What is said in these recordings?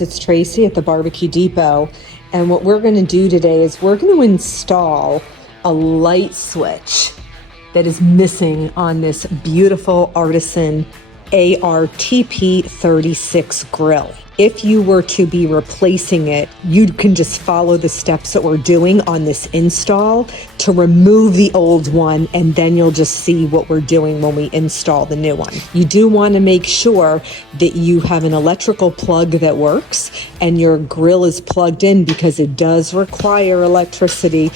It's Tracy at the Barbecue Depot, and what we're going to do today is we're going to install a light switch that is missing on this beautiful Artisan ARTP-36 grill. If you were to be replacing it, you can just follow the steps that we're doing on this install to remove the old one, and then you'll just see what we're doing when we install the new one. You do want to make sure that you have an electrical plug that works and your grill is plugged in, because it does require electricity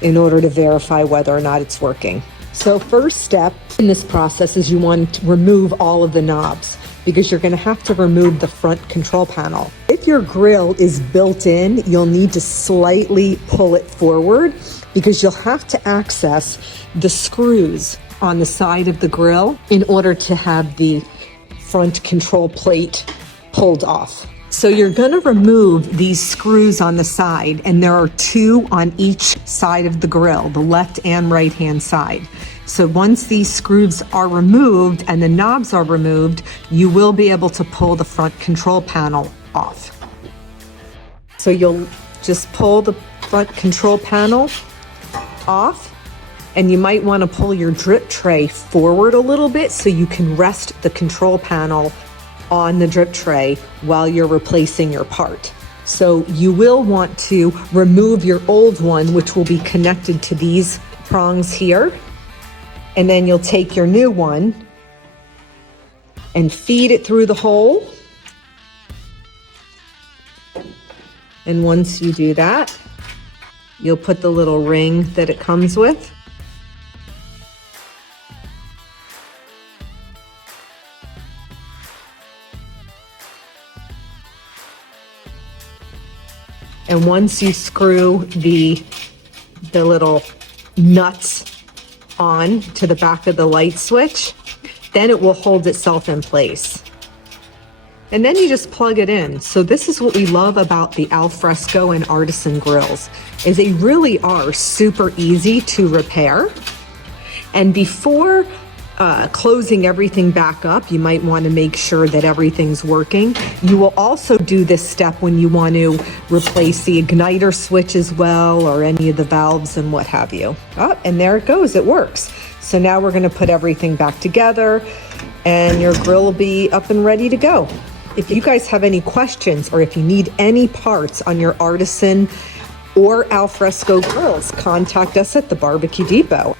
in order to verify whether or not it's working. So first step in this process is you want to remove all of the knobs, because you're going to have to remove the front control panel. If your grill is built in, you'll need to slightly pull it forward, because you'll have to access the screws on the side of the grill in order to have the front control plate pulled off. So you're going to remove these screws on the side, and there are two on each side of the grill, the left and right hand side. So once these screws are removed and the knobs are removed, you will be able to pull the front control panel off. So you'll just pull the front control panel off, and you might want to pull your drip tray forward a little bit so you can rest the control panel on the drip tray while you're replacing your part. So you will want to remove your old one, which will be connected to these prongs here. And then you'll take your new one and feed it through the hole. And once you do that, you'll put the little ring that it comes with. And once you screw the little nuts on to the back of the light switch, then it will hold itself in place. And then you just plug it in. So this is what we love about the Alfresco and Artisan grills, is they really are super easy to repair. And before closing everything back up, you might want to make sure that everything's working. You will also do this step when you want to replace the igniter switch as well, or any of the valves and what have you. Oh, and there it goes, it works. So now we're going to put everything back together, and your grill will be up and ready to go. If you guys have any questions, or if you need any parts on your Artisan or Alfresco grills, contact us at the Barbecue Depot.